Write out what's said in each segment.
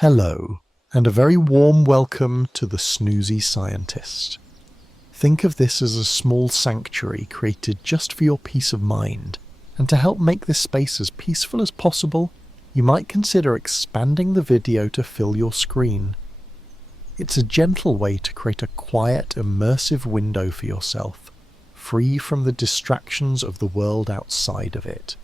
Hello, and a very warm welcome to the Snoozy Scientist. Think of this as a small sanctuary created just for your peace of mind, and to help make this space as peaceful as possible, you might consider expanding the video to fill your screen. It's a gentle way to create a quiet, immersive window for yourself, free from the distractions of the world outside of it.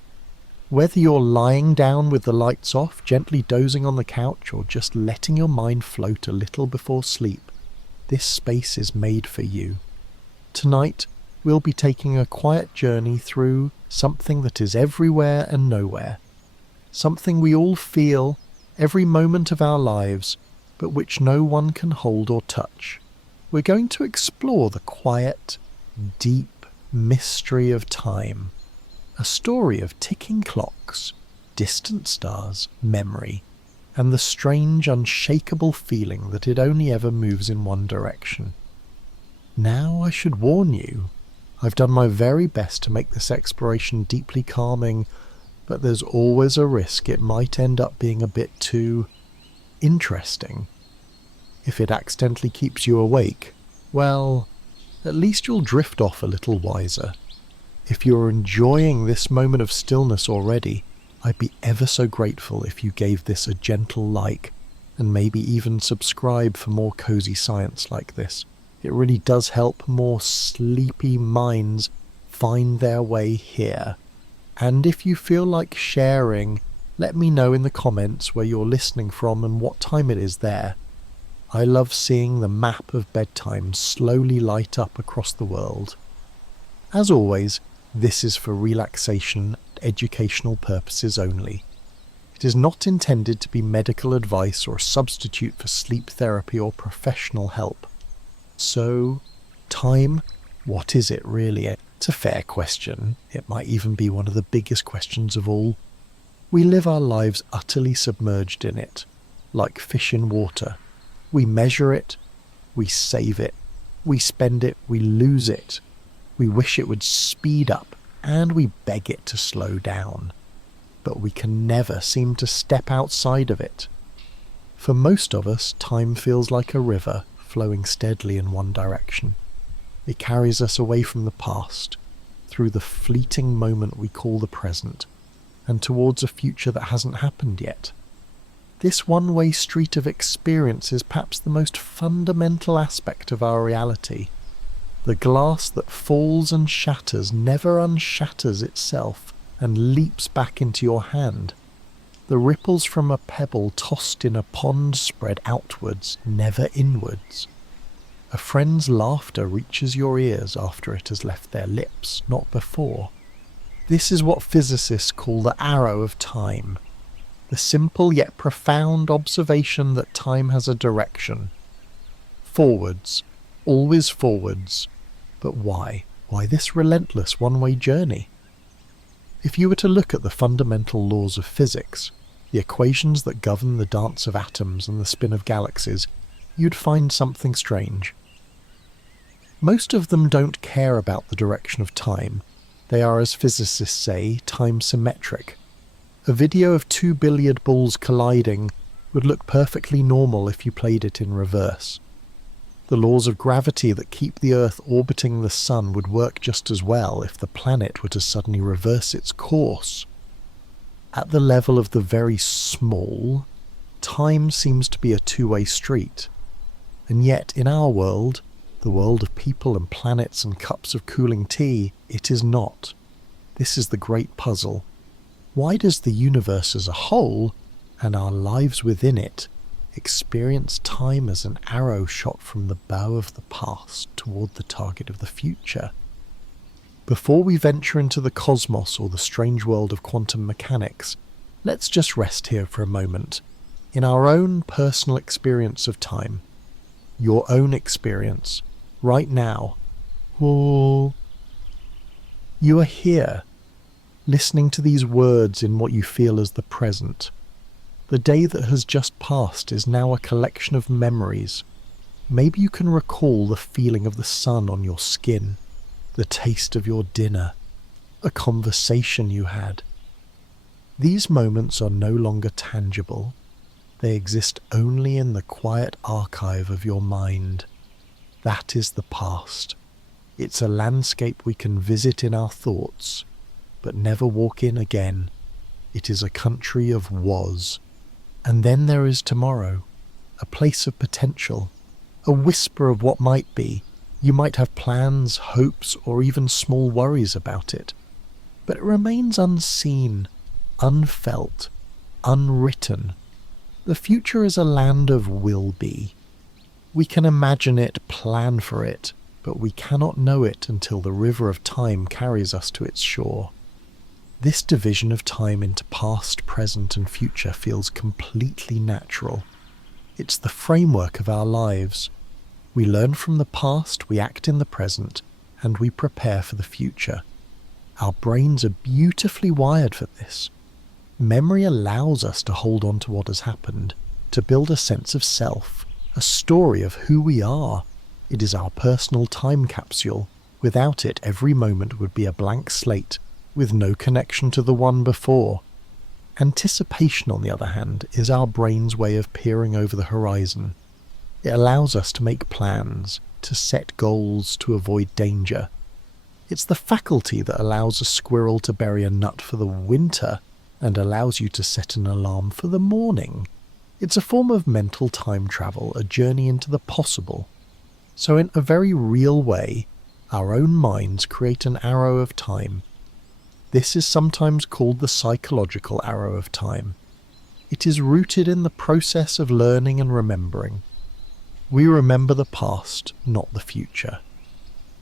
Whether you're lying down with the lights off, gently dozing on the couch, or just letting your mind float a little before sleep, this space is made for you. Tonight, we'll be taking a quiet journey through something that is everywhere and nowhere. Something we all feel every moment of our lives, but which no one can hold or touch. We're going to explore the quiet, deep mystery of time. A story of ticking clocks, distant stars, memory, and the strange, unshakable feeling that it only ever moves in one direction. Now I should warn you, I've done my very best to make this exploration deeply calming, but there's always a risk it might end up being a bit too interesting. If it accidentally keeps you awake, well, at least you'll drift off a little wiser. If you're enjoying this moment of stillness already, I'd be ever so grateful if you gave this a gentle like, and maybe even subscribe for more cozy science like this. It really does help more sleepy minds find their way here. And if you feel like sharing, let me know in the comments where you're listening from and what time it is there. I love seeing the map of bedtime slowly light up across the world. As always, this is for relaxation and educational purposes only. It is not intended to be medical advice or a substitute for sleep therapy or professional help. So, time, what is it really? It's a fair question. It might even be one of the biggest questions of all. We live our lives utterly submerged in it, like fish in water. We measure it, we save it, we spend it, we lose it. We wish it would speed up, and we beg it to slow down. But we can never seem to step outside of it. For most of us, time feels like a river flowing steadily in one direction. It carries us away from the past, through the fleeting moment we call the present, and towards a future that hasn't happened yet. This one-way street of experience is perhaps the most fundamental aspect of our reality. The glass that falls and shatters never unshatters itself and leaps back into your hand. The ripples from a pebble tossed in a pond spread outwards, never inwards. A friend's laughter reaches your ears after it has left their lips, not before. This is what physicists call the arrow of time. The simple yet profound observation that time has a direction. Forwards, always forwards. But why? Why this relentless one-way journey? If you were to look at the fundamental laws of physics, the equations that govern the dance of atoms and the spin of galaxies, you'd find something strange. Most of them don't care about the direction of time. They are, as physicists say, time-symmetric. A video of two billiard balls colliding would look perfectly normal if you played it in reverse. The laws of gravity that keep the Earth orbiting the Sun would work just as well if the planet were to suddenly reverse its course. At the level of the very small, time seems to be a two-way street. And yet, in our world, the world of people and planets and cups of cooling tea, it is not. This is the great puzzle. Why does the universe as a whole, and our lives within it, experience time as an arrow shot from the bow of the past toward the target of the future? Before we venture into the cosmos or the strange world of quantum mechanics, let's just rest here for a moment, in our own personal experience of time. Your own experience, right now. Oh. You are here, listening to these words in what you feel as the present. The day that has just passed is now a collection of memories. Maybe you can recall the feeling of the sun on your skin, the taste of your dinner, a conversation you had. These moments are no longer tangible. They exist only in the quiet archive of your mind. That is the past. It's a landscape we can visit in our thoughts, but never walk in again. It is a country of was. And then there is tomorrow, a place of potential, a whisper of what might be. You might have plans, hopes, or even small worries about it, but it remains unseen, unfelt, unwritten. The future is a land of will be. We can imagine it, plan for it, but we cannot know it until the river of time carries us to its shore. This division of time into past, present, and future feels completely natural. It's the framework of our lives. We learn from the past, we act in the present, and we prepare for the future. Our brains are beautifully wired for this. Memory allows us to hold on to what has happened, to build a sense of self, a story of who we are. It is our personal time capsule. Without it, every moment would be a blank slate, with no connection to the one before. Anticipation, on the other hand, is our brain's way of peering over the horizon. It allows us to make plans, to set goals, to avoid danger. It's the faculty that allows a squirrel to bury a nut for the winter and allows you to set an alarm for the morning. It's a form of mental time travel, a journey into the possible. So in a very real way, our own minds create an arrow of time. This is sometimes called the psychological arrow of time. It is rooted in the process of learning and remembering. We remember the past, not the future.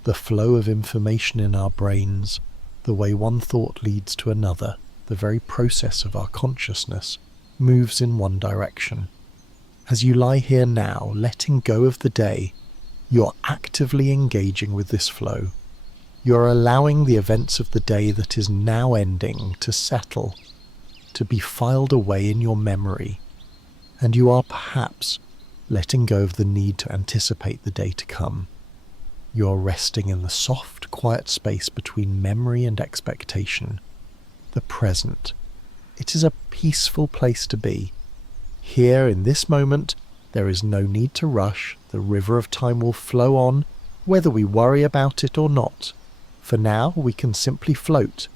The flow of information in our brains, the way one thought leads to another, the very process of our consciousness, moves in one direction. As you lie here now, letting go of the day, you're actively engaging with this flow. You're allowing the events of the day that is now ending to settle, to be filed away in your memory, and you are perhaps letting go of the need to anticipate the day to come. You're resting in the soft, quiet space between memory and expectation, the present. It is a peaceful place to be. Here, in this moment, there is no need to rush. The river of time will flow on, whether we worry about it or not. For now, we can simply float.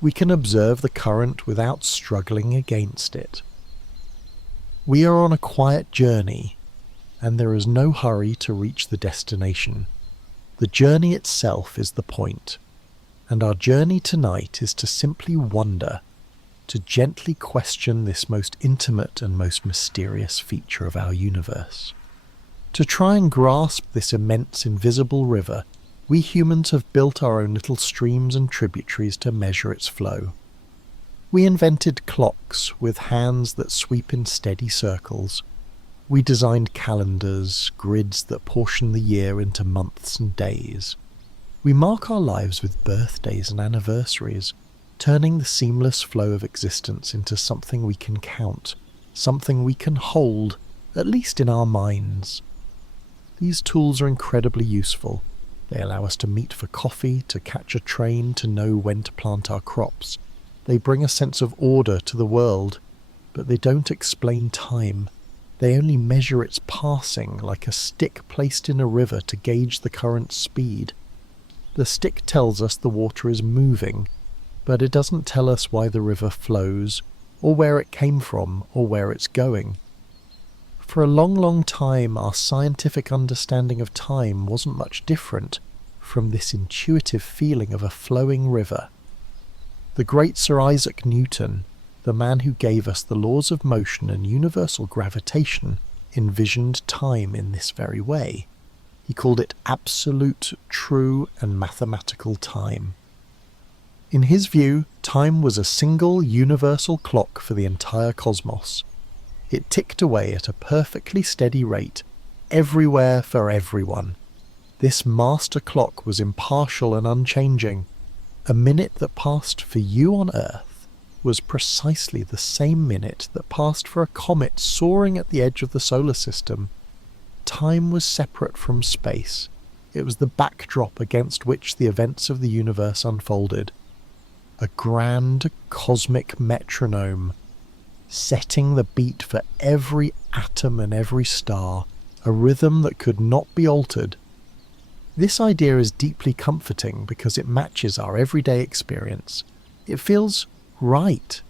We can observe the current without struggling against it. We are on a quiet journey, and there is no hurry to reach the destination. The journey itself is the point, and our journey tonight is to simply wonder, to gently question this most intimate and most mysterious feature of our universe. To try and grasp this immense invisible river, we humans have built our own little streams and tributaries to measure its flow. We invented clocks with hands that sweep in steady circles. We designed calendars, grids that portion the year into months and days. We mark our lives with birthdays and anniversaries, turning the seamless flow of existence into something we can count, something we can hold, at least in our minds. These tools are incredibly useful. They allow us to meet for coffee, to catch a train, to know when to plant our crops. They bring a sense of order to the world, but they don't explain time. They only measure its passing, like a stick placed in a river to gauge the current speed. The stick tells us the water is moving, but it doesn't tell us why the river flows, or where it came from, or where it's going. For a long, long time, our scientific understanding of time wasn't much different from this intuitive feeling of a flowing river. The great Sir Isaac Newton, the man who gave us the laws of motion and universal gravitation, envisioned time in this very way. He called it absolute, true, and mathematical time. In his view, time was a single universal clock for the entire cosmos. It ticked away at a perfectly steady rate, everywhere for everyone. This master clock was impartial and unchanging. A minute that passed for you on Earth was precisely the same minute that passed for a comet soaring at the edge of the solar system. Time was separate from space. It was the backdrop against which the events of the universe unfolded. A grand cosmic metronome. setting the beat for every atom and every star, a rhythm that could not be altered. This idea is deeply comforting because it matches our everyday experience. It feels right.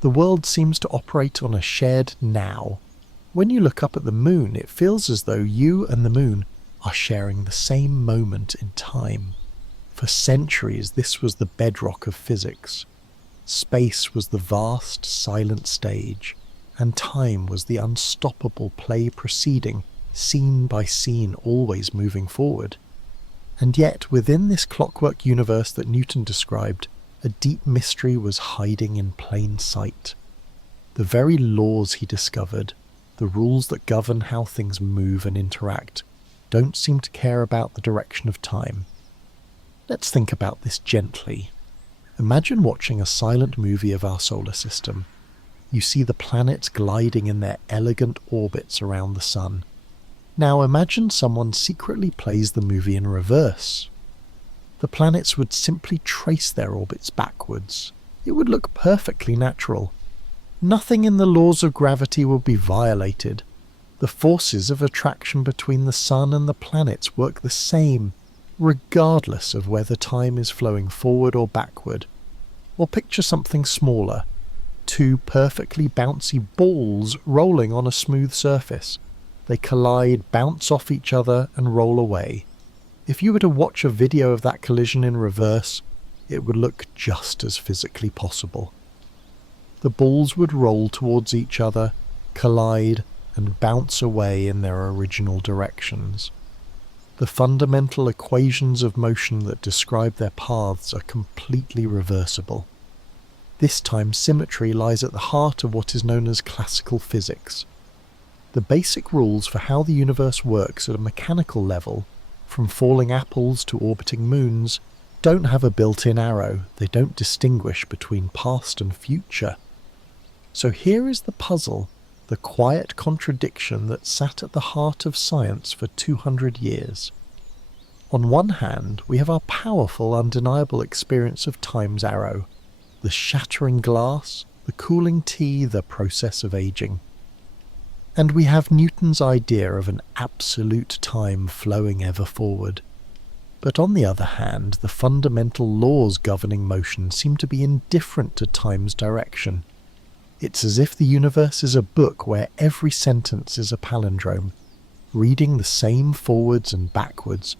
The world seems to operate on a shared now. When you look up at the moon, it feels as though you and the moon are sharing the same moment in time. For centuries, this was the bedrock of physics. Space was the vast, silent stage, and time was the unstoppable play proceeding, scene by scene, always moving forward. And yet, within this clockwork universe that Newton described, a deep mystery was hiding in plain sight. The very laws he discovered, the rules that govern how things move and interact, don't seem to care about the direction of time. Let's think about this gently. Imagine watching a silent movie of our solar system. You see the planets gliding in their elegant orbits around the sun. Now imagine someone secretly plays the movie in reverse. The planets would simply trace their orbits backwards. It would look perfectly natural. Nothing in the laws of gravity would be violated. The forces of attraction between the sun and the planets work the same, regardless of whether time is flowing forward or backward. Or picture something smaller. Two perfectly bouncy balls rolling on a smooth surface. They collide, bounce off each other, and roll away. If you were to watch a video of that collision in reverse, it would look just as physically possible. The balls would roll towards each other, collide, and bounce away in their original directions. The fundamental equations of motion that describe their paths are completely reversible. This time, symmetry lies at the heart of what is known as classical physics. The basic rules for how the universe works at a mechanical level, from falling apples to orbiting moons, don't have a built-in arrow. They don't distinguish between past and future. So here is the puzzle, the quiet contradiction that sat at the heart of science for 200 years. On one hand, we have our powerful, undeniable experience of time's arrow, the shattering glass, the cooling tea, the process of aging. And we have Newton's idea of an absolute time flowing ever forward. But on the other hand, the fundamental laws governing motion seem to be indifferent to time's direction. It's as if the universe is a book where every sentence is a palindrome, reading the same forwards and backwards,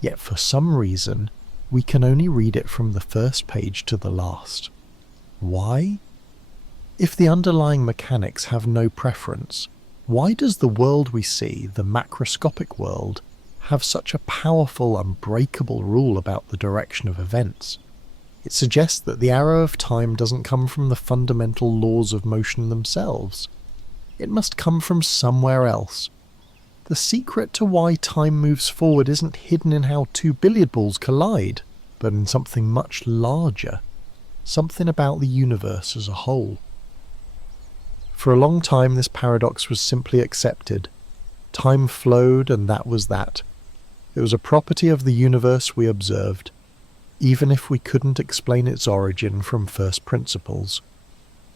yet for some reason we can only read it from the first page to the last. Why? If the underlying mechanics have no preference, why does the world we see, the macroscopic world, have such a powerful, unbreakable rule about the direction of events? It suggests that the arrow of time doesn't come from the fundamental laws of motion themselves. It must come from somewhere else. The secret to why time moves forward isn't hidden in how two billiard balls collide, but in something much larger, something about the universe as a whole. For a long time this paradox was simply accepted. Time flowed and that was that. It was a property of the universe we observed, even if we couldn't explain its origin from first principles.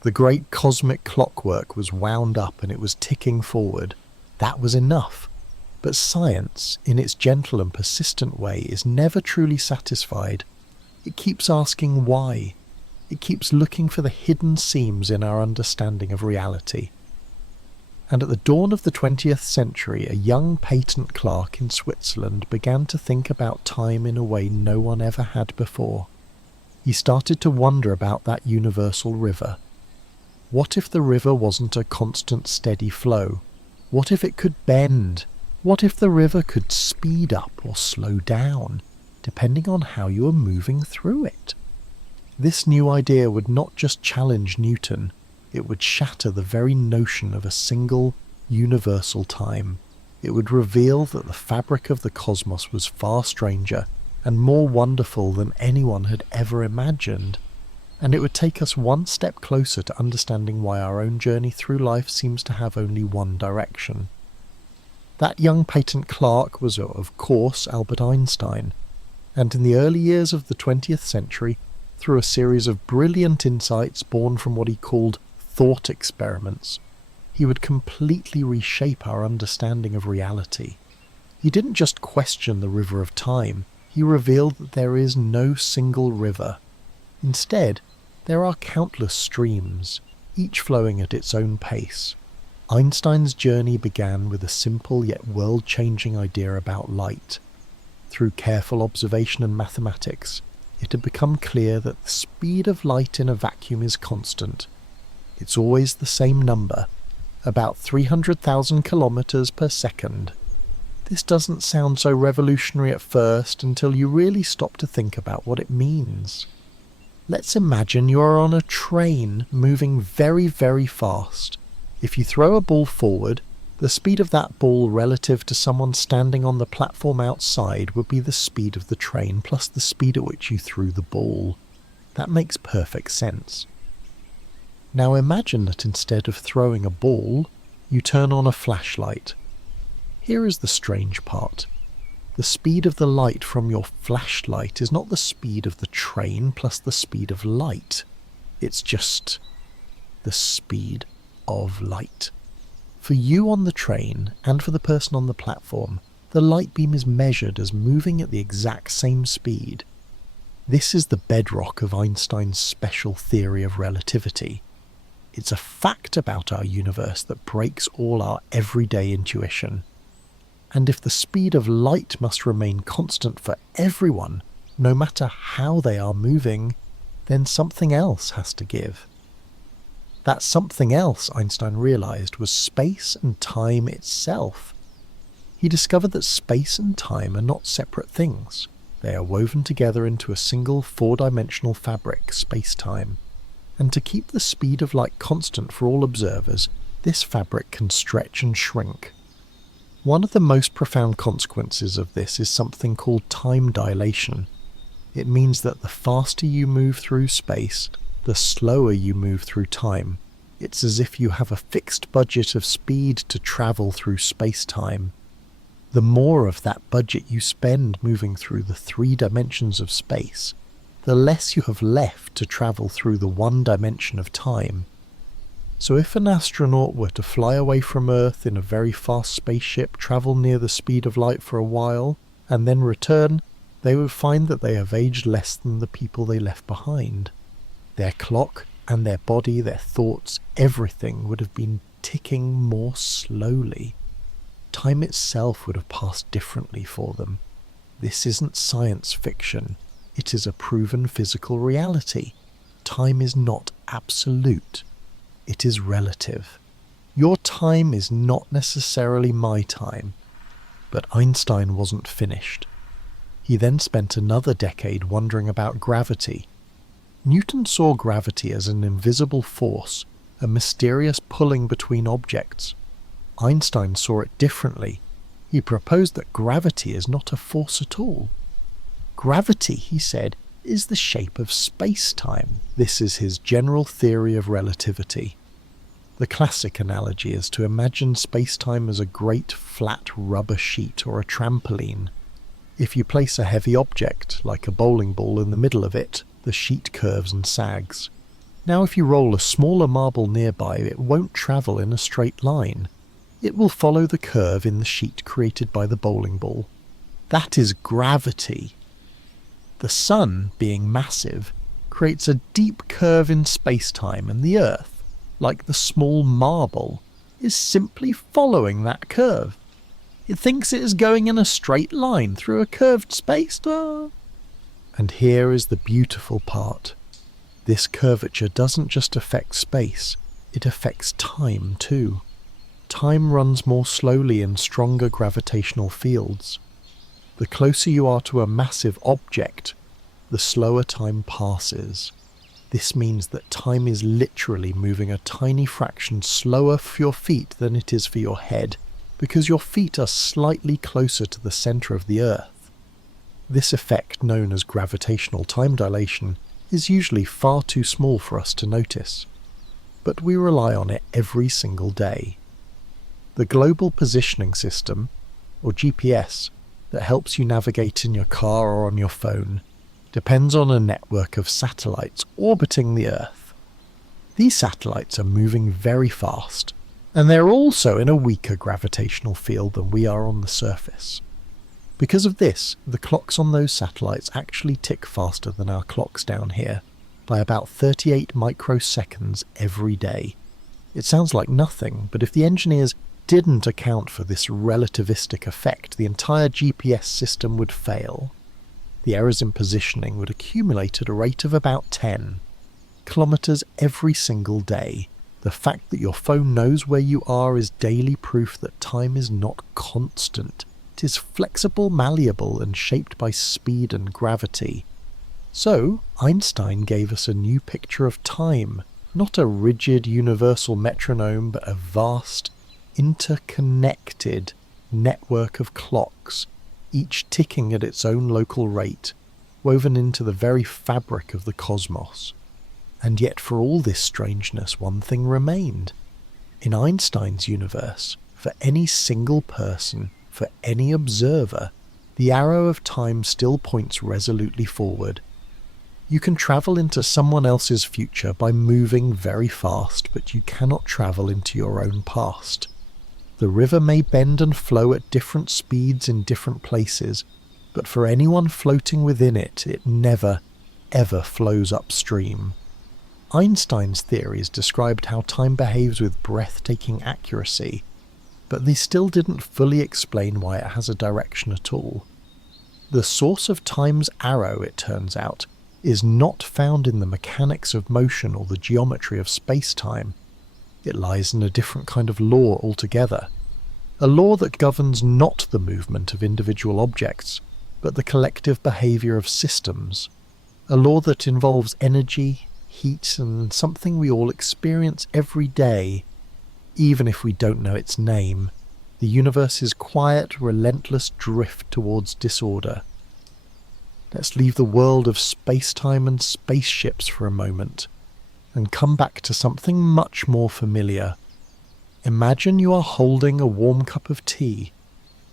The great cosmic clockwork was wound up and it was ticking forward. That was enough. But science, in its gentle and persistent way, is never truly satisfied. It keeps asking why. It keeps looking for the hidden seams in our understanding of reality. And at the dawn of the 20th century, a young patent clerk in Switzerland began to think about time in a way no one ever had before. He started to wonder about that universal river. What if the river wasn't a constant, steady flow? What if it could bend? What if the river could speed up or slow down, depending on how you were moving through it? This new idea would not just challenge Newton, it would shatter the very notion of a single, universal time. It would reveal that the fabric of the cosmos was far stranger and more wonderful than anyone had ever imagined. And it would take us one step closer to understanding why our own journey through life seems to have only one direction. That young patent clerk was, of course, Albert Einstein, and in the early years of the 20th century, through a series of brilliant insights born from what he called thought experiments, he would completely reshape our understanding of reality. He didn't just question the river of time, he revealed that there is no single river. Instead, there are countless streams, each flowing at its own pace. Einstein's journey began with a simple yet world-changing idea about light. Through careful observation and mathematics, it had become clear that the speed of light in a vacuum is constant. It's always the same number, about 300,000 kilometers per second. This doesn't sound so revolutionary at first until you really stop to think about what it means. Let's imagine you are on a train moving very, very fast. If you throw a ball forward, the speed of that ball relative to someone standing on the platform outside would be the speed of the train plus the speed at which you threw the ball. That makes perfect sense. Now imagine that instead of throwing a ball, you turn on a flashlight. Here is the strange part. The speed of the light from your flashlight is not the speed of the train plus the speed of light. It's just the speed of light. For you on the train, and for the person on the platform, the light beam is measured as moving at the exact same speed. This is the bedrock of Einstein's special theory of relativity. It's a fact about our universe that breaks all our everyday intuition. And if the speed of light must remain constant for everyone, no matter how they are moving, then something else has to give. That something else, Einstein realized, was space and time itself. He discovered that space and time are not separate things. They are woven together into a single four-dimensional fabric, spacetime. And to keep the speed of light constant for all observers, this fabric can stretch and shrink. One of the most profound consequences of this is something called time dilation. It means that the faster you move through space, the slower you move through time. It's as if you have a fixed budget of speed to travel through space-time. The more of that budget you spend moving through the 3 dimensions of space, the less you have left to travel through the 1 dimension of time. So if an astronaut were to fly away from Earth in a very fast spaceship, travel near the speed of light for a while, and then return, they would find that they have aged less than the people they left behind. Their clock and their body, their thoughts, everything would have been ticking more slowly. Time itself would have passed differently for them. This isn't science fiction. It is a proven physical reality. Time is not absolute. It is relative. Your time is not necessarily my time. But Einstein wasn't finished. He then spent another decade wondering about gravity. Newton saw gravity as an invisible force, a mysterious pulling between objects. Einstein saw it differently. He proposed that gravity is not a force at all. Gravity, he said, is the shape of space-time. This is his general theory of relativity. The classic analogy is to imagine space-time as a great flat rubber sheet or a trampoline. If you place a heavy object, like a bowling ball, in the middle of it, the sheet curves and sags. Now if you roll a smaller marble nearby, it won't travel in a straight line. It will follow the curve in the sheet created by the bowling ball. That is gravity. The Sun, being massive, creates a deep curve in space-time, and the Earth, like the small marble, is simply following that curve. It thinks it is going in a straight line through a curved space. And here is the beautiful part. This curvature doesn't just affect space, it affects time too. Time runs more slowly in stronger gravitational fields. The closer you are to a massive object, the slower time passes. This means that time is literally moving a tiny fraction slower for your feet than it is for your head, because your feet are slightly closer to the centre of the Earth. This effect, known as gravitational time dilation, is usually far too small for us to notice, but we rely on it every single day. The Global Positioning System, or GPS, that helps you navigate in your car or on your phone, depends on a network of satellites orbiting the Earth. These satellites are moving very fast, and they're also in a weaker gravitational field than we are on the surface. Because of this, the clocks on those satellites actually tick faster than our clocks down here, by about 38 microseconds every day. It sounds like nothing, but if the engineers didn't account for this relativistic effect, the entire GPS system would fail. The errors in positioning would accumulate at a rate of about 10 kilometers every single day. The fact that your phone knows where you are is daily proof that time is not constant. It is flexible, malleable, and shaped by speed and gravity. So, Einstein gave us a new picture of time, not a rigid universal metronome, but a vast, interconnected network of clocks, each ticking at its own local rate, woven into the very fabric of the cosmos. And yet for all this strangeness, one thing remained. In Einstein's universe, for any single person, for any observer, the arrow of time still points resolutely forward. You can travel into someone else's future by moving very fast, but you cannot travel into your own past. The river may bend and flow at different speeds in different places, but for anyone floating within it, it never, ever flows upstream. Einstein's theories described how time behaves with breathtaking accuracy, but they still didn't fully explain why it has a direction at all. The source of time's arrow, it turns out, is not found in the mechanics of motion or the geometry of space-time. It lies in a different kind of law altogether. A law that governs not the movement of individual objects, but the collective behaviour of systems. A law that involves energy, heat, and something we all experience every day, even if we don't know its name. The universe's quiet, relentless drift towards disorder. Let's leave the world of space-time and spaceships for a moment, and come back to something much more familiar. Imagine you are holding a warm cup of tea.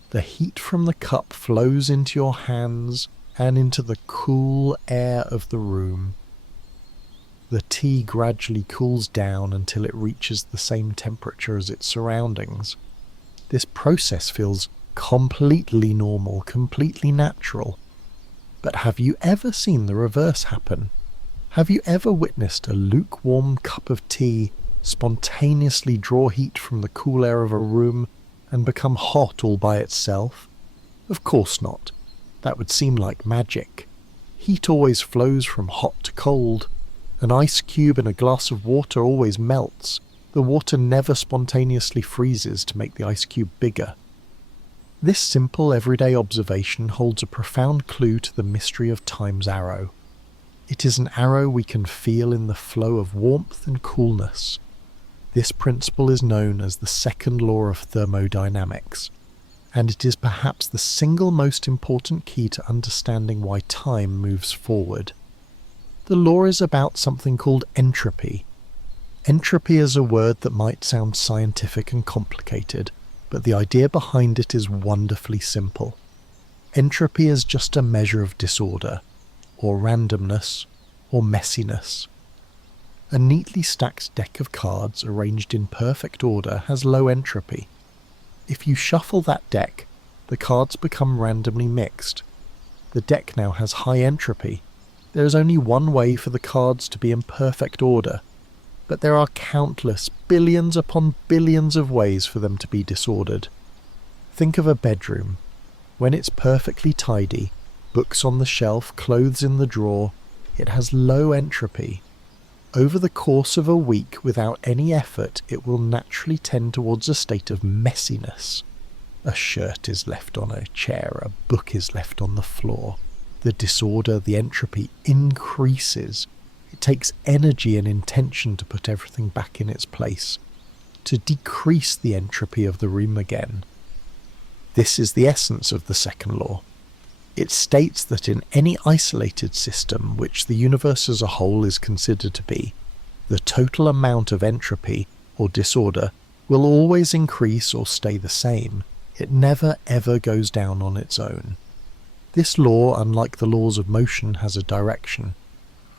The heat from the cup flows into your hands and into the cool air of the room. The tea gradually cools down until it reaches the same temperature as its surroundings. This process feels completely normal, completely natural. But have you ever seen the reverse happen? Have you ever witnessed a lukewarm cup of tea spontaneously draw heat from the cool air of a room and become hot all by itself? Of course not. That would seem like magic. Heat always flows from hot to cold. An ice cube in a glass of water always melts. The water never spontaneously freezes to make the ice cube bigger. This simple everyday observation holds a profound clue to the mystery of time's arrow. It is an arrow we can feel in the flow of warmth and coolness. This principle is known as the second law of thermodynamics, and it is perhaps the single most important key to understanding why time moves forward. The law is about something called entropy. Entropy is a word that might sound scientific and complicated, but the idea behind it is wonderfully simple. Entropy is just a measure of disorder, or randomness, or messiness. A neatly stacked deck of cards arranged in perfect order has low entropy. If you shuffle that deck, the cards become randomly mixed. The deck now has high entropy. There is only one way for the cards to be in perfect order, but there are countless, billions upon billions of ways for them to be disordered. Think of a bedroom. When it's perfectly tidy, books on the shelf, clothes in the drawer, it has low entropy. Over the course of a week, without any effort, it will naturally tend towards a state of messiness. A shirt is left on a chair, a book is left on the floor. The disorder, the entropy increases. It takes energy and intention to put everything back in its place, to decrease the entropy of the room again. This is the essence of the second law. It states that in any isolated system, which the universe as a whole is considered to be, the total amount of entropy or disorder will always increase or stay the same. It never ever goes down on its own. This law, unlike the laws of motion, has a direction.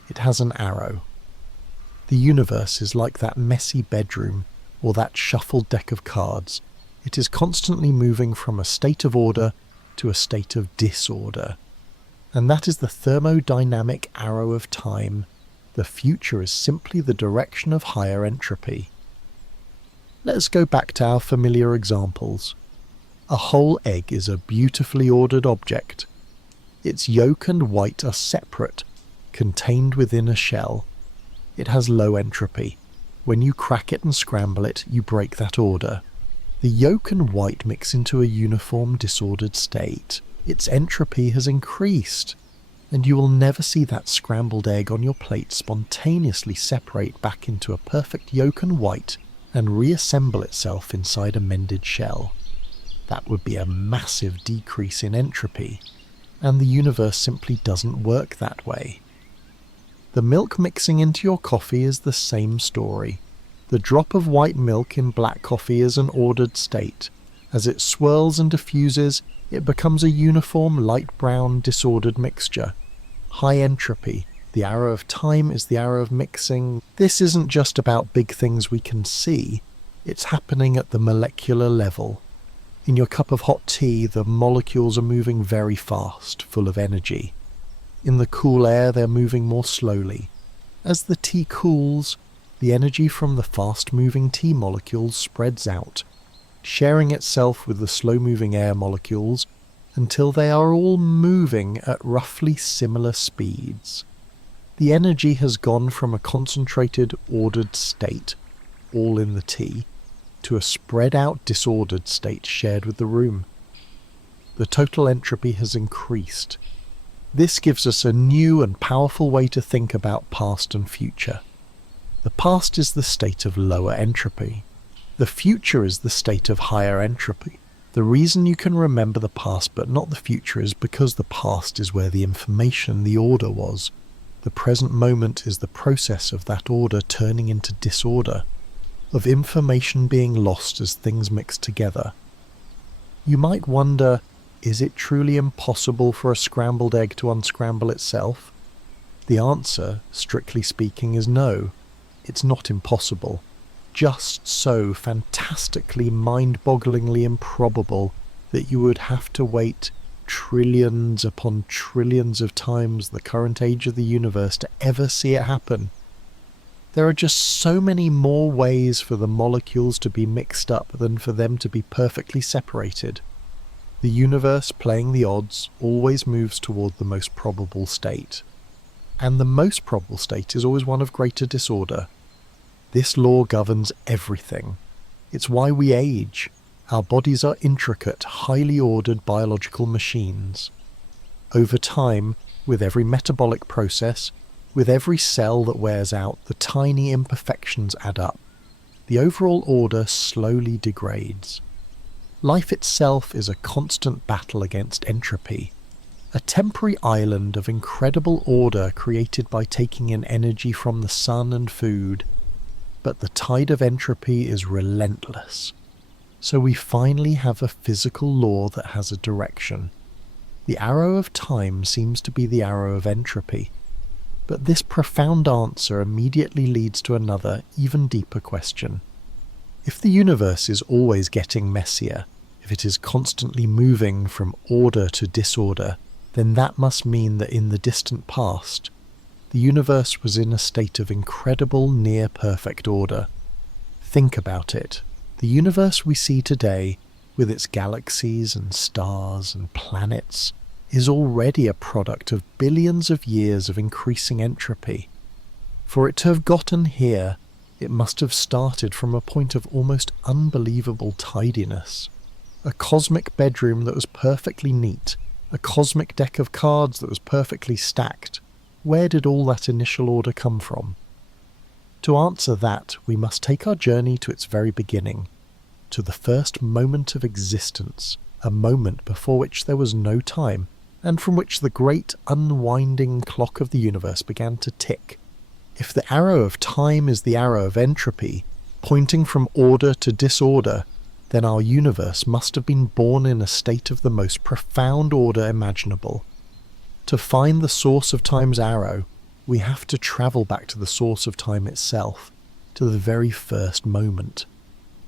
It has an arrow. The universe is like that messy bedroom or that shuffled deck of cards. It is constantly moving from a state of order to a state of disorder. And that is the thermodynamic arrow of time. The future is simply the direction of higher entropy. Let's go back to our familiar examples. A whole egg is a beautifully ordered object. Its yolk and white are separate, contained within a shell. It has low entropy. When you crack it and scramble it, you break that order. The yolk and white mix into a uniform, disordered state. Its entropy has increased, and you will never see that scrambled egg on your plate spontaneously separate back into a perfect yolk and white and reassemble itself inside a mended shell. That would be a massive decrease in entropy, and the universe simply doesn't work that way. The milk mixing into your coffee is the same story. The drop of white milk in black coffee is an ordered state. As it swirls and diffuses, it becomes a uniform light brown disordered mixture. High entropy. The arrow of time is the arrow of mixing. This isn't just about big things we can see. It's happening at the molecular level. In your cup of hot tea, the molecules are moving very fast, full of energy. In the cool air, they're moving more slowly. As the tea cools, the energy from the fast-moving tea molecules spreads out, sharing itself with the slow-moving air molecules until they are all moving at roughly similar speeds. The energy has gone from a concentrated, ordered state, all in the tea, to a spread-out, disordered state shared with the room. The total entropy has increased. This gives us a new and powerful way to think about past and future. The past is the state of lower entropy. The future is the state of higher entropy. The reason you can remember the past but not the future is because the past is where the information, the order was. The present moment is the process of that order turning into disorder, of information being lost as things mix together. You might wonder, is it truly impossible for a scrambled egg to unscramble itself? The answer, strictly speaking, is no. It's not impossible. Just so fantastically, mind-bogglingly improbable that you would have to wait trillions upon trillions of times the current age of the universe to ever see it happen. There are just so many more ways for the molecules to be mixed up than for them to be perfectly separated. The universe, playing the odds, always moves toward the most probable state. And the most probable state is always one of greater disorder. This law governs everything. It's why we age. Our bodies are intricate, highly ordered biological machines. Over time, with every metabolic process, with every cell that wears out, the tiny imperfections add up. The overall order slowly degrades. Life itself is a constant battle against entropy, a temporary island of incredible order created by taking in energy from the sun and food. But the tide of entropy is relentless. So we finally have a physical law that has a direction. The arrow of time seems to be the arrow of entropy. But this profound answer immediately leads to another, even deeper question. If the universe is always getting messier, if it is constantly moving from order to disorder, then that must mean that in the distant past, the universe was in a state of incredible near-perfect order. Think about it. The universe we see today, with its galaxies and stars and planets, is already a product of billions of years of increasing entropy. For it to have gotten here, it must have started from a point of almost unbelievable tidiness. A cosmic bedroom that was perfectly neat, a cosmic deck of cards that was perfectly stacked. Where did all that initial order come from? To answer that, we must take our journey to its very beginning, to the first moment of existence, a moment before which there was no time, and from which the great unwinding clock of the universe began to tick. If the arrow of time is the arrow of entropy, pointing from order to disorder, then our universe must have been born in a state of the most profound order imaginable. To find the source of time's arrow, We have to travel back to the source of time itself, to the very first moment.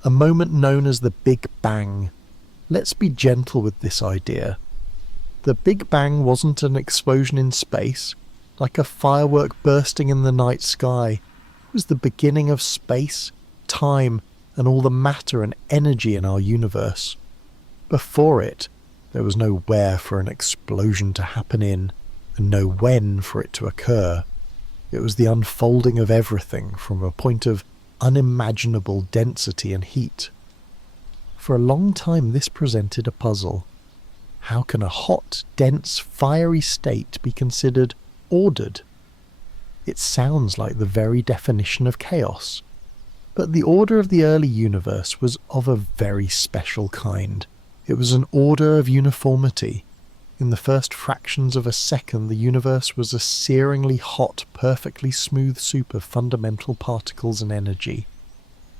A moment known as the Big Bang. Let's be gentle with this idea. The Big Bang wasn't an explosion in space, like a firework bursting in the night sky. It was the beginning of space, time, and all the matter and energy in our universe. Before it, there was no where for an explosion to happen in, and no when for it to occur. It was the unfolding of everything from a point of unimaginable density and heat. For a long time this presented a puzzle. How can a hot, dense, fiery state be considered ordered? It sounds like the very definition of chaos. But the order of the early universe was of a very special kind. It was an order of uniformity. In the first fractions of a second, the universe was a searingly hot, perfectly smooth soup of fundamental particles and energy.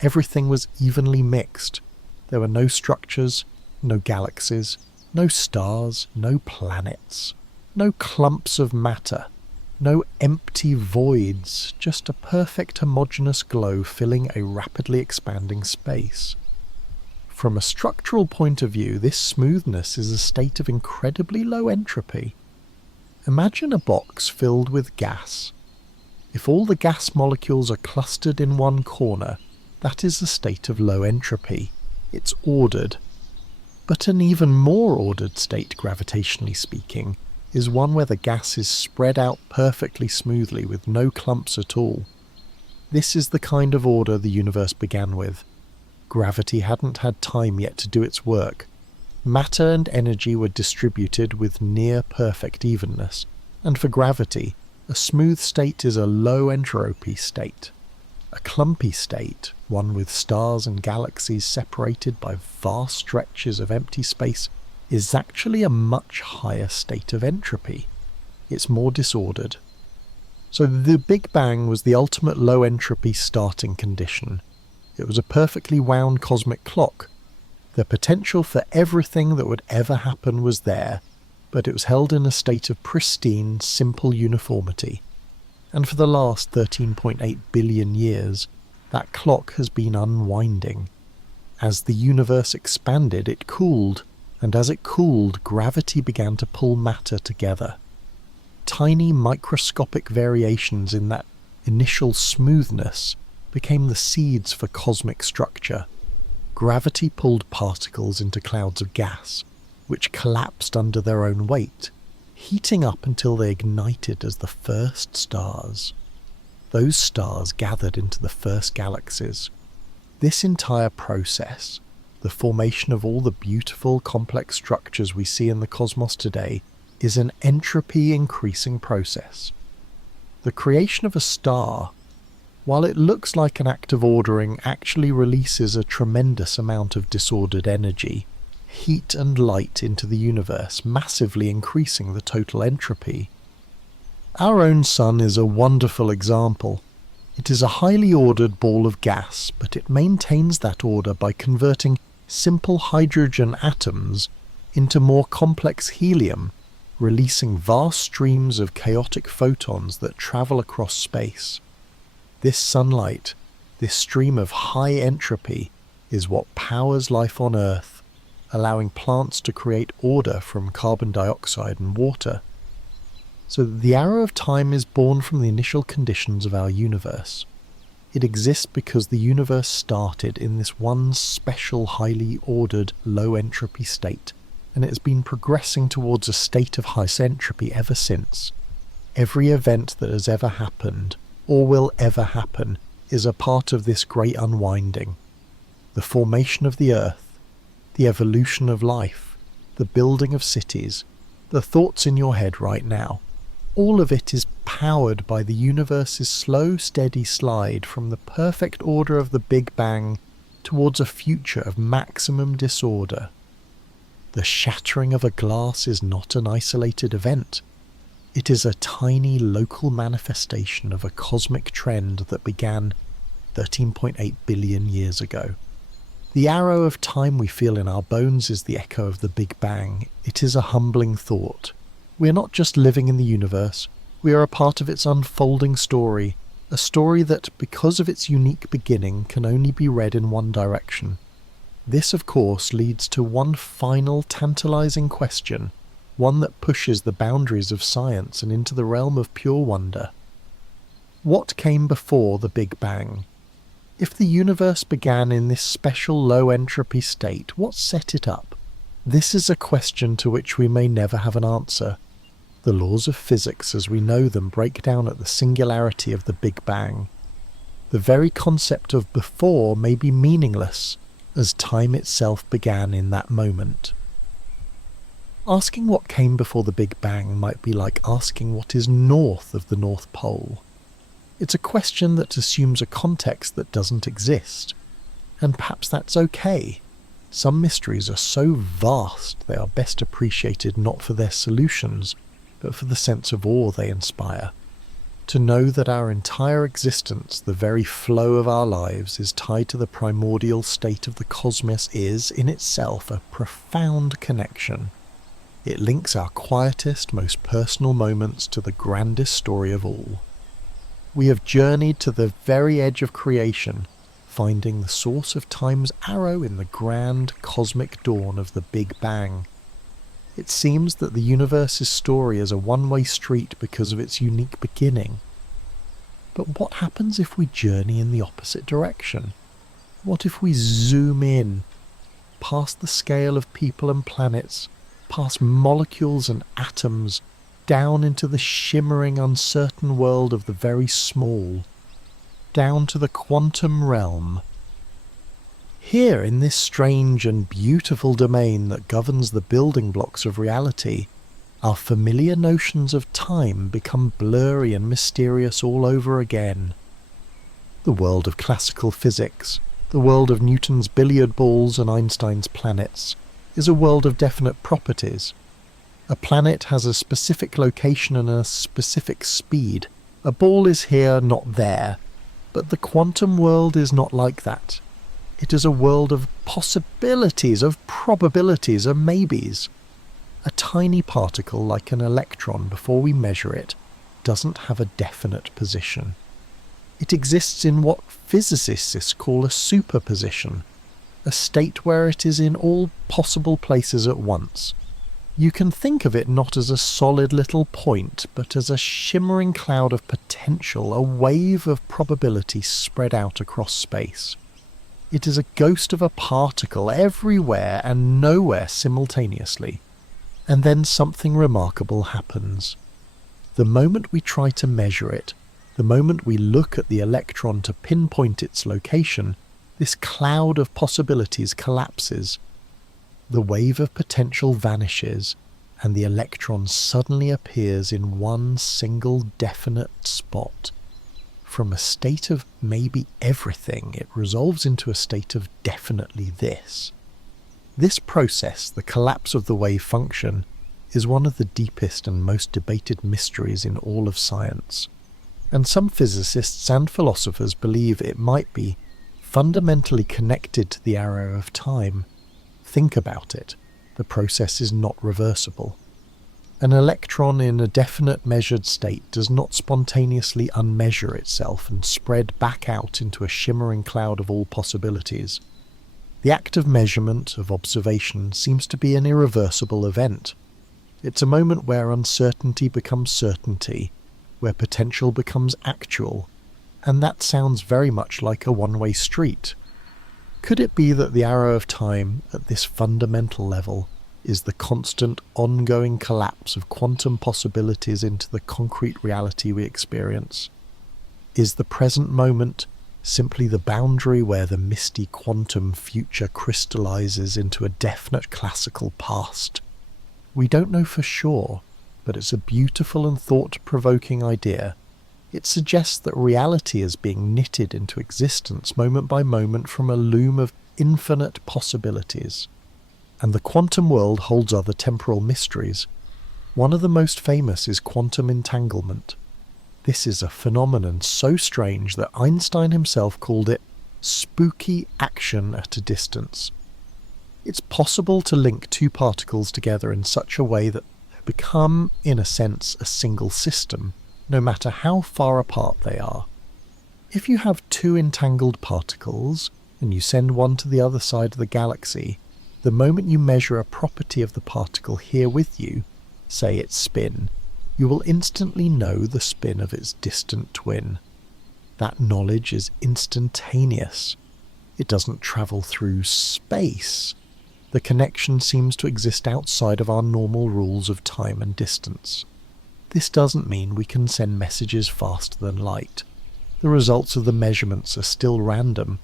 Everything was evenly mixed. There were no structures, no galaxies, no stars, no planets, no clumps of matter, no empty voids, just a perfect homogeneous glow filling a rapidly expanding space. From a structural point of view, this smoothness is a state of incredibly low entropy. Imagine a box filled with gas. If all the gas molecules are clustered in one corner, that is a state of low entropy. It's ordered. But an even more ordered state, gravitationally speaking, is one where the gas is spread out perfectly smoothly with no clumps at all. This is the kind of order the universe began with. Gravity hadn't had time yet to do its work. Matter and energy were distributed with near perfect evenness, and for gravity, a smooth state is a low entropy state. A clumpy state, one with stars and galaxies separated by vast stretches of empty space, is actually a much higher state of entropy. It's more disordered. So the Big Bang was the ultimate low entropy starting condition. It was a perfectly wound cosmic clock. The potential for everything that would ever happen was there, but it was held in a state of pristine, simple uniformity. And for the last 13.8 billion years, that clock has been unwinding. As the universe expanded, it cooled, and as it cooled, gravity began to pull matter together. Tiny microscopic variations in that initial smoothness became the seeds for cosmic structure. Gravity pulled particles into clouds of gas, which collapsed under their own weight, heating up until they ignited as the first stars. Those stars gathered into the first galaxies. This entire process, the formation of all the beautiful, complex structures we see in the cosmos today, is an entropy-increasing process. The creation of a star, while it looks like an act of ordering, actually releases a tremendous amount of disordered energy, heat and light into the universe, massively increasing the total entropy. Our own sun is a wonderful example. It is a highly ordered ball of gas, but it maintains that order by converting simple hydrogen atoms into more complex helium, releasing vast streams of chaotic photons that travel across space. This sunlight, this stream of high entropy, is what powers life on Earth, allowing plants to create order from carbon dioxide and water. So the arrow of time is born from the initial conditions of our universe. It exists because the universe started in this one special, highly ordered, low entropy state, and it has been progressing towards a state of high entropy ever since. Every event that has ever happened, or will ever happen, is a part of this great unwinding. The formation of the Earth, the evolution of life, the building of cities, the thoughts in your head right now, all of it is powered by the universe's slow, steady slide from the perfect order of the Big Bang towards a future of maximum disorder. The shattering of a glass is not an isolated event. It is a tiny local manifestation of a cosmic trend that began 13.8 billion years ago. The arrow of time we feel in our bones is the echo of the Big Bang. It is a humbling thought. We are not just living in the universe, We are a part of its unfolding story, a story that, because of its unique beginning, can only be read in one direction. This, of course, leads to one final tantalizing question, one that pushes the boundaries of science and into the realm of pure wonder. What came before the Big Bang? If the universe began in this special low-entropy state, what set it up? This is a question to which we may never have an answer. The laws of physics as we know them break down at the singularity of the Big Bang. The very concept of before may be meaningless, as time itself began in that moment. Asking what came before the Big Bang might be like asking what is north of the North Pole. It's a question that assumes a context that doesn't exist, and perhaps that's okay. Some mysteries are so vast they are best appreciated not for their solutions, but for the sense of awe they inspire. To know that our entire existence, the very flow of our lives, is tied to the primordial state of the cosmos is, in itself, a profound connection. It links our quietest, most personal moments to the grandest story of all. We have journeyed to the very edge of creation, finding the source of time's arrow in the grand cosmic dawn of the Big Bang. It seems that the universe's story is a one-way street because of its unique beginning. But what happens if we journey in the opposite direction? What if we zoom in, past the scale of people and planets, past molecules and atoms, down into the shimmering, uncertain world of the very small, down to the quantum realm? Here, in this strange and beautiful domain that governs the building blocks of reality, our familiar notions of time become blurry and mysterious all over again. The world of classical physics, the world of Newton's billiard balls and Einstein's planets, is a world of definite properties. A planet has a specific location and a specific speed. A ball is here, not there. But the quantum world is not like that. It is a world of possibilities, of probabilities, of maybes. A tiny particle like an electron, before we measure it, doesn't have a definite position. It exists in what physicists call a superposition, a state where it is in all possible places at once. You can think of it not as a solid little point, but as a shimmering cloud of potential, a wave of probability spread out across space. It is a ghost of a particle everywhere and nowhere simultaneously. And then something remarkable happens. The moment we try to measure it, the moment we look at the electron to pinpoint its location, this cloud of possibilities collapses. The wave of potential vanishes, and the electron suddenly appears in one single definite spot. From a state of maybe everything, it resolves into a state of definitely this. This process, the collapse of the wave function, is one of the deepest and most debated mysteries in all of science. And some physicists and philosophers believe it might be fundamentally connected to the arrow of time. Think about it. The process is not reversible. An electron in a definite measured state does not spontaneously unmeasure itself and spread back out into a shimmering cloud of all possibilities. The act of measurement, of observation, seems to be an irreversible event. It's a moment where uncertainty becomes certainty, where potential becomes actual, and that sounds very much like a one-way street. Could it be that the arrow of time, at this fundamental level, is the constant, ongoing collapse of quantum possibilities into the concrete reality we experience? Is the present moment simply the boundary where the misty quantum future crystallizes into a definite classical past? We don't know for sure, but it's a beautiful and thought-provoking idea. It suggests that reality is being knitted into existence moment by moment from a loom of infinite possibilities. And the quantum world holds other temporal mysteries. One of the most famous is quantum entanglement. This is a phenomenon so strange that Einstein himself called it spooky action at a distance. It's possible to link two particles together in such a way that they become, in a sense, a single system. no matter how far apart they are. If you have two entangled particles, and you send one to the other side of the galaxy, the moment you measure a property of the particle here with you, say its spin, you will instantly know the spin of its distant twin. That knowledge is instantaneous. It doesn't travel through space. The connection seems to exist outside of our normal rules of time and distance. This doesn't mean we can send messages faster than light. The results of the measurements are still random,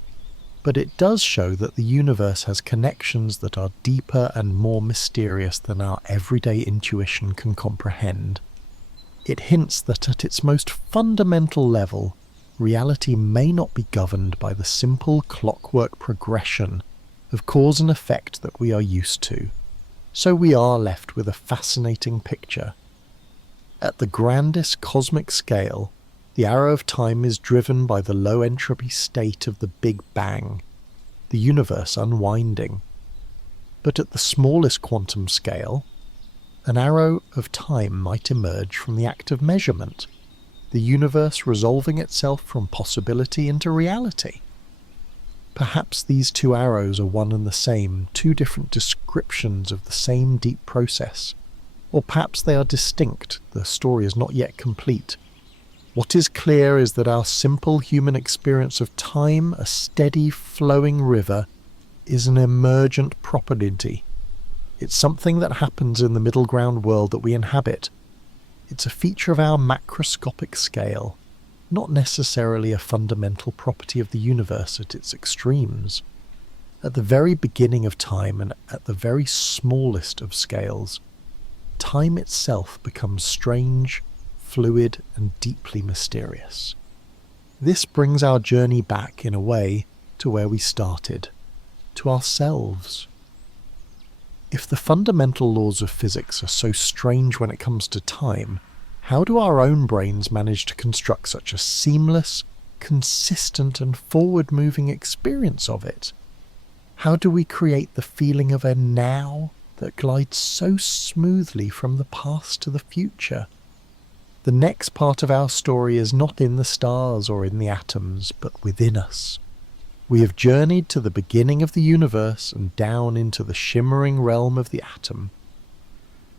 but it does show that the universe has connections that are deeper and more mysterious than our everyday intuition can comprehend. It hints that at its most fundamental level, reality may not be governed by the simple clockwork progression of cause and effect that we are used to. So we are left with a fascinating picture. At the grandest cosmic scale, the arrow of time is driven by the low entropy state of the Big Bang, the universe unwinding. But at the smallest quantum scale, an arrow of time might emerge from the act of measurement, the universe resolving itself from possibility into reality. Perhaps these two arrows are one and the same, two different descriptions of the same deep process. Or perhaps they are distinct, the story is not yet complete. What is clear is that our simple human experience of time, a steady flowing river, is an emergent property. It's something that happens in the middle ground world that we inhabit. It's a feature of our macroscopic scale, not necessarily a fundamental property of the universe at its extremes. At the very beginning of time and at the very smallest of scales, time itself becomes strange, fluid, and deeply mysterious. This brings our journey back, in a way, to where we started, to ourselves. If the fundamental laws of physics are so strange when it comes to time, how do our own brains manage to construct such a seamless, consistent, and forward-moving experience of it? How do we create the feeling of a now that glides so smoothly from the past to the future? The next part of our story is not in the stars or in the atoms, but within us. We have journeyed to the beginning of the universe and down into the shimmering realm of the atom.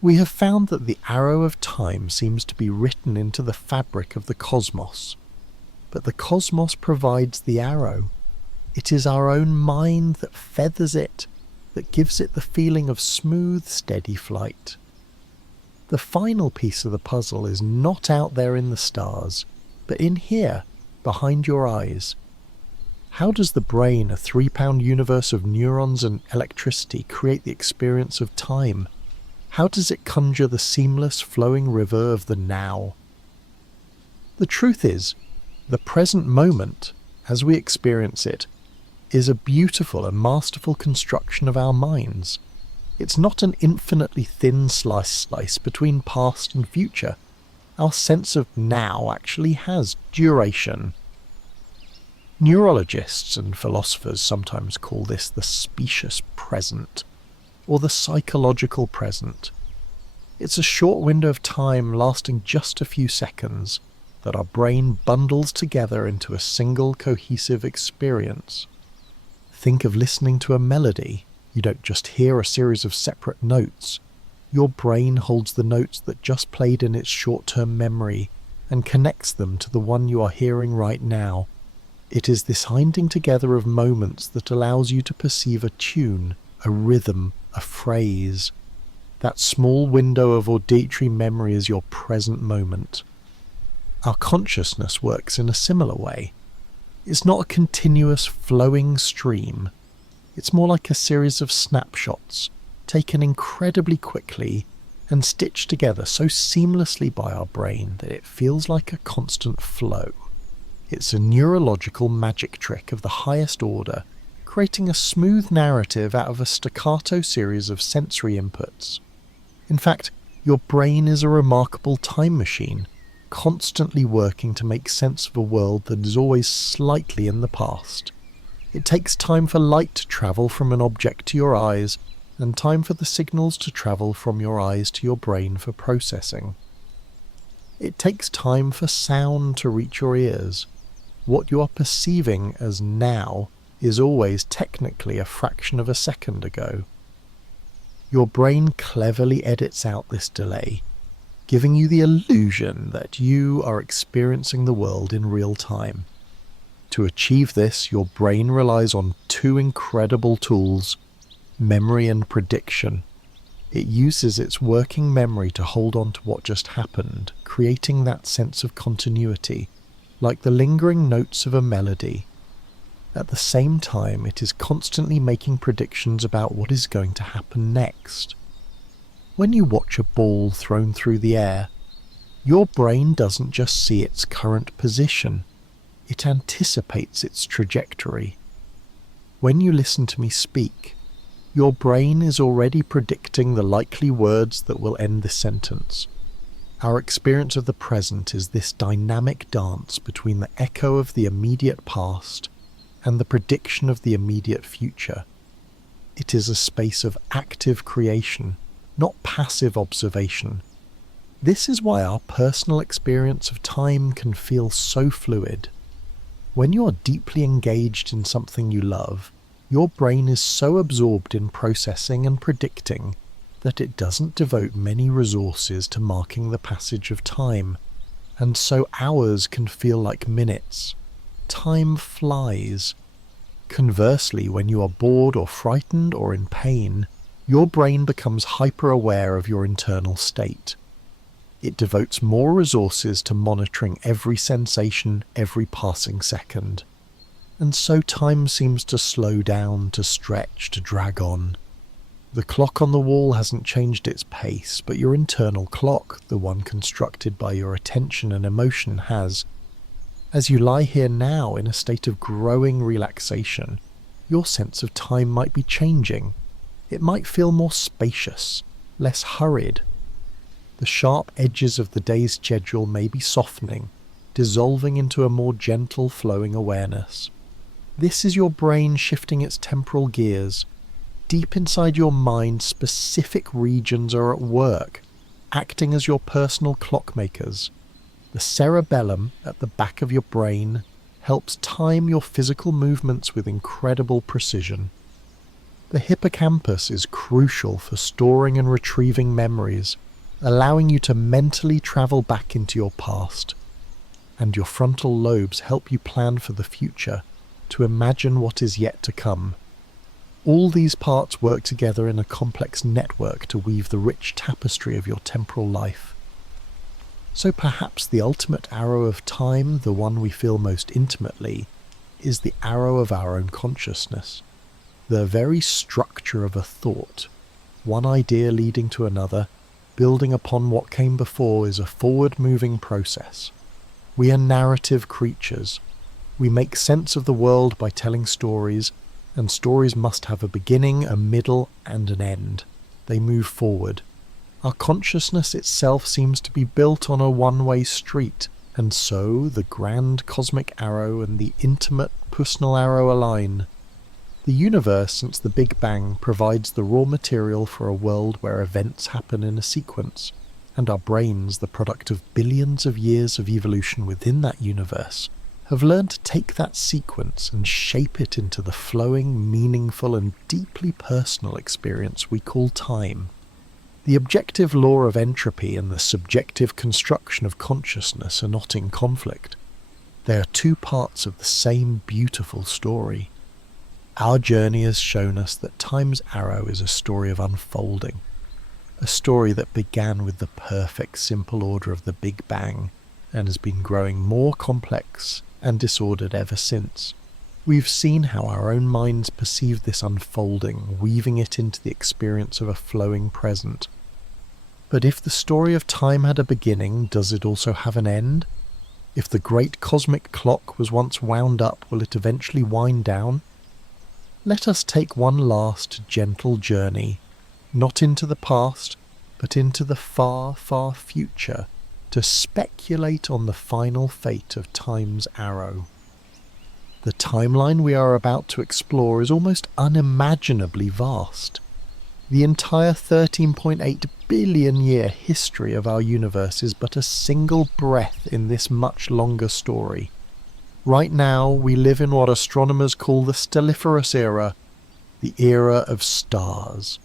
We have found that the arrow of time seems to be written into the fabric of the cosmos. But the cosmos provides the arrow. It is our own mind that feathers it, that gives it the feeling of smooth, steady flight. The final piece of the puzzle is not out there in the stars, but in here, behind your eyes. How does the brain, a 3-pound universe of neurons and electricity, create the experience of time? How does it conjure the seamless flowing river of the now? The truth is, the present moment, as we experience it, is a beautiful and masterful construction of our minds. It's not an infinitely thin slice between past and future. Our sense of now actually has duration. Neurologists and philosophers sometimes call this the specious present, or the psychological present. It's a short window of time lasting just a few seconds that our brain bundles together into a single cohesive experience. Think of listening to a melody. You don't just hear a series of separate notes. Your brain holds the notes that just played in its short-term memory and connects them to the one you are hearing right now. It is this binding together of moments that allows you to perceive a tune, a rhythm, a phrase. That small window of auditory memory is your present moment. Our consciousness works in a similar way. It's not a continuous flowing stream. It's more like a series of snapshots, taken incredibly quickly and stitched together so seamlessly by our brain that it feels like a constant flow. It's a neurological magic trick of the highest order, creating a smooth narrative out of a staccato series of sensory inputs. In fact, your brain is a remarkable time machine, constantly working to make sense of a world that is always slightly in the past. It takes time for light to travel from an object to your eyes, and time for the signals to travel from your eyes to your brain for processing. It takes time for sound to reach your ears. What you are perceiving as now is always technically a fraction of a second ago. Your brain cleverly edits out this delay, giving you the illusion that you are experiencing the world in real time. To achieve this, your brain relies on two incredible tools: memory and prediction. It uses its working memory to hold on to what just happened, creating that sense of continuity, like the lingering notes of a melody. At the same time, it is constantly making predictions about what is going to happen next. When you watch a ball thrown through the air, your brain doesn't just see its current position, it anticipates its trajectory. When you listen to me speak, your brain is already predicting the likely words that will end the sentence. Our experience of the present is this dynamic dance between the echo of the immediate past and the prediction of the immediate future. It is a space of active creation, not passive observation. This is why our personal experience of time can feel so fluid. When you are deeply engaged in something you love, your brain is so absorbed in processing and predicting that it doesn't devote many resources to marking the passage of time, and so hours can feel like minutes. Time flies. Conversely, when you are bored or frightened or in pain, your brain becomes hyper-aware of your internal state. It devotes more resources to monitoring every sensation, every passing second. And so time seems to slow down, to stretch, to drag on. The clock on the wall hasn't changed its pace, but your internal clock, the one constructed by your attention and emotion, has. As you lie here now in a state of growing relaxation, your sense of time might be changing. It might feel more spacious, less hurried. The sharp edges of the day's schedule may be softening, dissolving into a more gentle flowing awareness. This is your brain shifting its temporal gears. Deep inside your mind, specific regions are at work, acting as your personal clockmakers. The cerebellum at the back of your brain helps time your physical movements with incredible precision. The hippocampus is crucial for storing and retrieving memories, allowing you to mentally travel back into your past. And your frontal lobes help you plan for the future, to imagine what is yet to come. All these parts work together in a complex network to weave the rich tapestry of your temporal life. So perhaps the ultimate arrow of time, the one we feel most intimately, is the arrow of our own consciousness. The very structure of a thought, one idea leading to another, building upon what came before, is a forward-moving process. We are narrative creatures. We make sense of the world by telling stories, and stories must have a beginning, a middle, and an end. They move forward. Our consciousness itself seems to be built on a one-way street, and so the grand cosmic arrow and the intimate personal arrow align. The universe, since the Big Bang, provides the raw material for a world where events happen in a sequence, and our brains, the product of billions of years of evolution within that universe, have learned to take that sequence and shape it into the flowing, meaningful, and deeply personal experience we call time. The objective law of entropy and the subjective construction of consciousness are not in conflict. They are two parts of the same beautiful story. Our journey has shown us that time's arrow is a story of unfolding, a story that began with the perfect simple order of the Big Bang and has been growing more complex and disordered ever since. We've seen how our own minds perceive this unfolding, weaving it into the experience of a flowing present. But if the story of time had a beginning, does it also have an end? If the great cosmic clock was once wound up, will it eventually wind down? Let us take one last gentle journey, not into the past, but into the far, far future, to speculate on the final fate of time's arrow. The timeline we are about to explore is almost unimaginably vast. The entire 13.8 billion-year history of our universe is but a single breath in this much longer story. Right now, we live in what astronomers call the stelliferous era, the era of stars.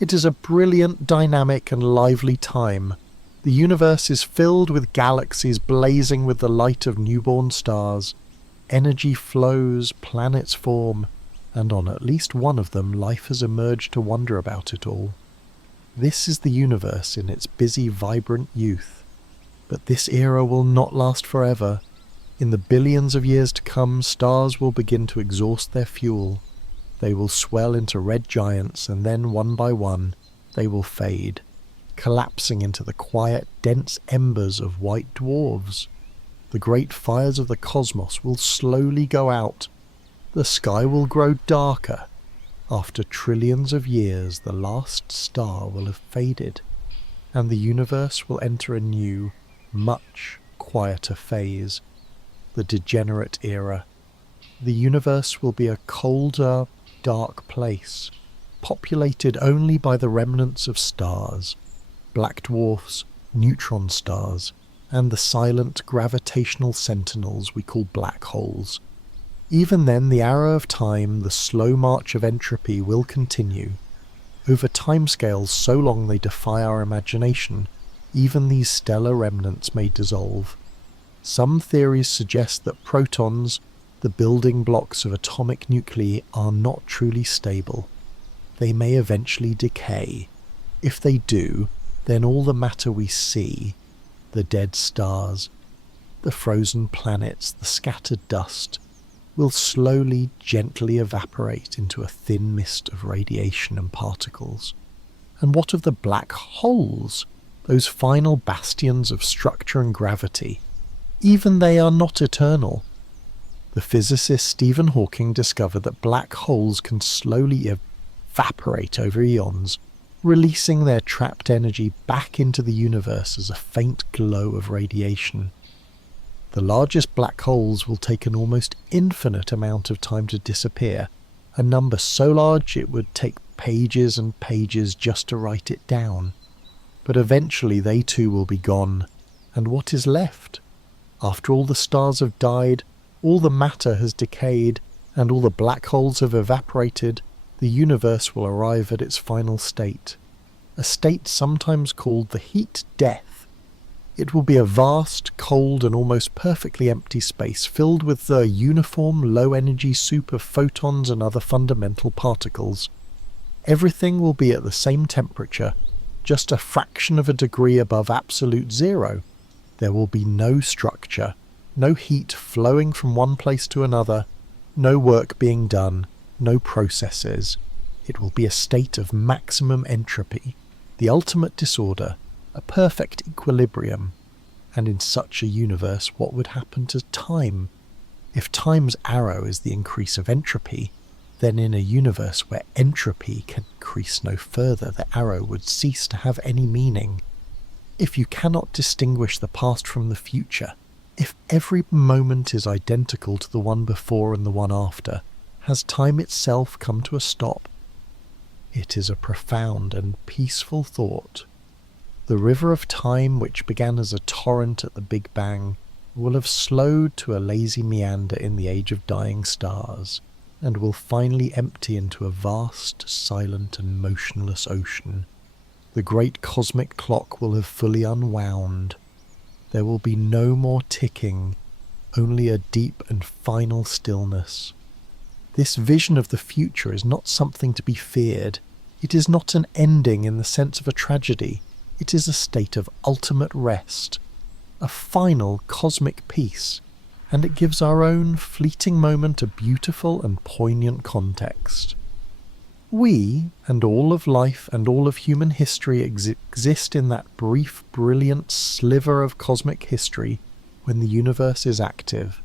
It is a brilliant, dynamic and lively time. The universe is filled with galaxies blazing with the light of newborn stars. Energy flows, planets form, and on at least one of them life has emerged to wonder about it all. This is the universe in its busy, vibrant youth. But this era will not last forever. In the billions of years to come, stars will begin to exhaust their fuel. They will swell into red giants, and then one by one they will fade, collapsing into the quiet, dense embers of white dwarves. The great fires of the cosmos will slowly go out. The sky will grow darker. After trillions of years, the last star will have faded, and the universe will enter a new, much quieter phase, the degenerate era. The universe will be a colder, dark place, populated only by the remnants of stars, black dwarfs, neutron stars, and the silent gravitational sentinels we call black holes. Even then, the arrow of time, the slow march of entropy, will continue. Over timescales so long they defy our imagination, even these stellar remnants may dissolve. Some theories suggest that protons, the building blocks of atomic nuclei, are not truly stable. They may eventually decay. If they do, then all the matter we see, the dead stars, the frozen planets, the scattered dust, will slowly, gently evaporate into a thin mist of radiation and particles. And what of the black holes, those final bastions of structure and gravity? Even they are not eternal. The physicist Stephen Hawking discovered that black holes can slowly evaporate over eons, releasing their trapped energy back into the universe as a faint glow of radiation. The largest black holes will take an almost infinite amount of time to disappear, a number so large it would take pages and pages just to write it down. But eventually they too will be gone, and what is left? After all the stars have died, all the matter has decayed, and all the black holes have evaporated, the universe will arrive at its final state, a state sometimes called the heat death. It will be a vast, cold and almost perfectly empty space filled with the uniform low-energy soup of photons and other fundamental particles. Everything will be at the same temperature, just a fraction of a degree above absolute zero. There will be no structure, no heat flowing from one place to another, no work being done, no processes. It will be a state of maximum entropy, the ultimate disorder, a perfect equilibrium. And in such a universe, what would happen to time? If time's arrow is the increase of entropy, then in a universe where entropy can increase no further, the arrow would cease to have any meaning. If you cannot distinguish the past from the future, if every moment is identical to the one before and the one after, has time itself come to a stop? It is a profound and peaceful thought. The river of time, which began as a torrent at the Big Bang, will have slowed to a lazy meander in the age of dying stars, and will finally empty into a vast, silent and motionless ocean. The great cosmic clock will have fully unwound. There will be no more ticking, only a deep and final stillness. This vision of the future is not something to be feared. It is not an ending in the sense of a tragedy. It is a state of ultimate rest, a final cosmic peace, and it gives our own fleeting moment a beautiful and poignant context. We, and all of life and all of human history exist in that brief, brilliant sliver of cosmic history when the universe is active.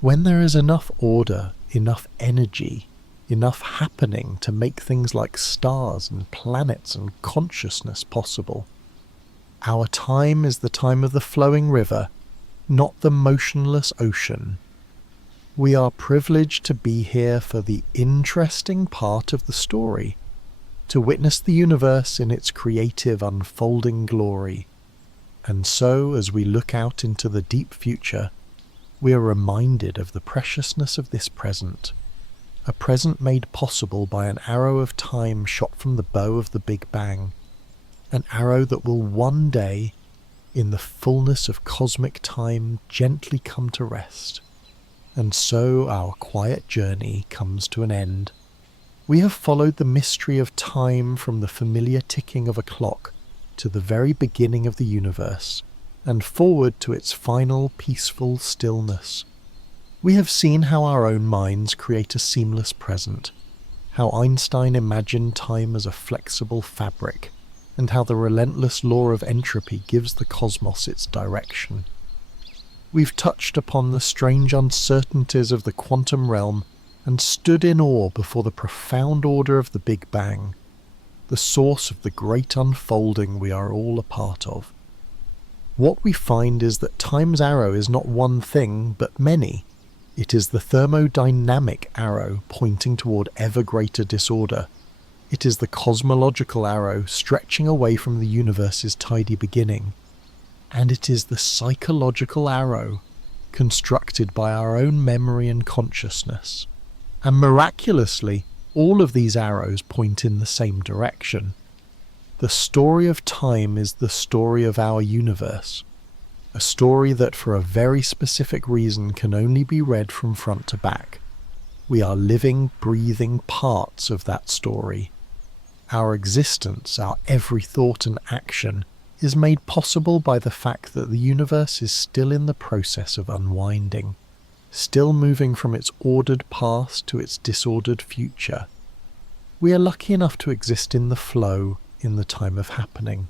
When there is enough order, enough energy, enough happening to make things like stars and planets and consciousness possible. Our time is the time of the flowing river, not the motionless ocean. We are privileged to be here for the interesting part of the story, to witness the universe in its creative unfolding glory. And so, as we look out into the deep future, we are reminded of the preciousness of this present, a present made possible by an arrow of time shot from the bow of the Big Bang, an arrow that will one day, in the fullness of cosmic time, gently come to rest. And so our quiet journey comes to an end. We have followed the mystery of time from the familiar ticking of a clock to the very beginning of the universe, and forward to its final peaceful stillness. We have seen how our own minds create a seamless present, how Einstein imagined time as a flexible fabric, and how the relentless law of entropy gives the cosmos its direction. We've touched upon the strange uncertainties of the quantum realm and stood in awe before the profound order of the Big Bang, the source of the great unfolding we are all a part of. What we find is that time's arrow is not one thing, but many. It is the thermodynamic arrow pointing toward ever greater disorder. It is the cosmological arrow stretching away from the universe's tidy beginning. And it is the psychological arrow constructed by our own memory and consciousness. And miraculously, all of these arrows point in the same direction. The story of time is the story of our universe, a story that for a very specific reason can only be read from front to back. We are living, breathing parts of that story. Our existence, our every thought and action, is made possible by the fact that the universe is still in the process of unwinding, still moving from its ordered past to its disordered future. We are lucky enough to exist in the flow, in the time of happening.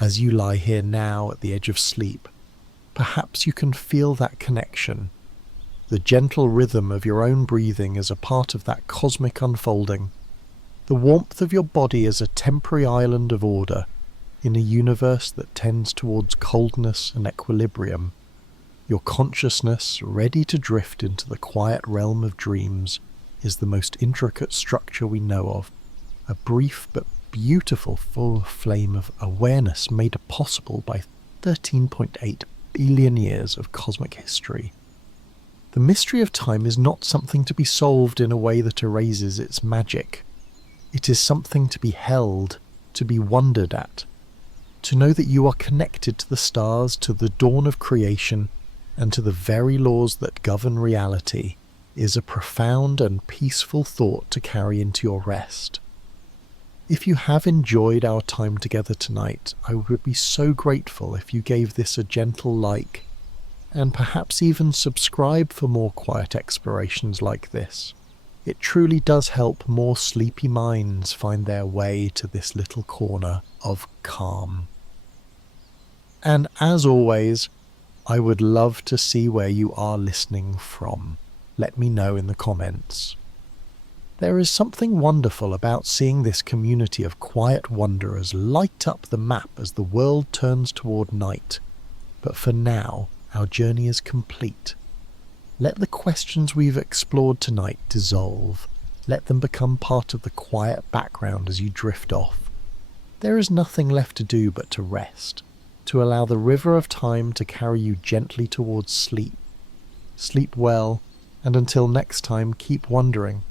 As you lie here now at the edge of sleep, perhaps you can feel that connection. The gentle rhythm of your own breathing is a part of that cosmic unfolding. The warmth of your body is a temporary island of order in a universe that tends towards coldness and equilibrium. Your consciousness, ready to drift into the quiet realm of dreams, is the most intricate structure we know of, a brief but beautiful full flame of awareness made possible by 13.8 billion years of cosmic history. The mystery of time is not something to be solved in a way that erases its magic. It is something to be held, to be wondered at, to know that you are connected to the stars, to the dawn of creation, and to the very laws that govern reality, is a profound and peaceful thought to carry into your rest. If you have enjoyed our time together tonight, I would be so grateful if you gave this a gentle like, and perhaps even subscribe for more quiet explorations like this. It truly does help more sleepy minds find their way to this little corner of calm. And as always, I would love to see where you are listening from. Let me know in the comments. There is something wonderful about seeing this community of quiet wanderers light up the map as the world turns toward night. But for now, our journey is complete. Let the questions we've explored tonight dissolve. Let them become part of the quiet background as you drift off. There is nothing left to do but to rest, to allow the river of time to carry you gently towards sleep. Sleep well, and until next time, keep wondering.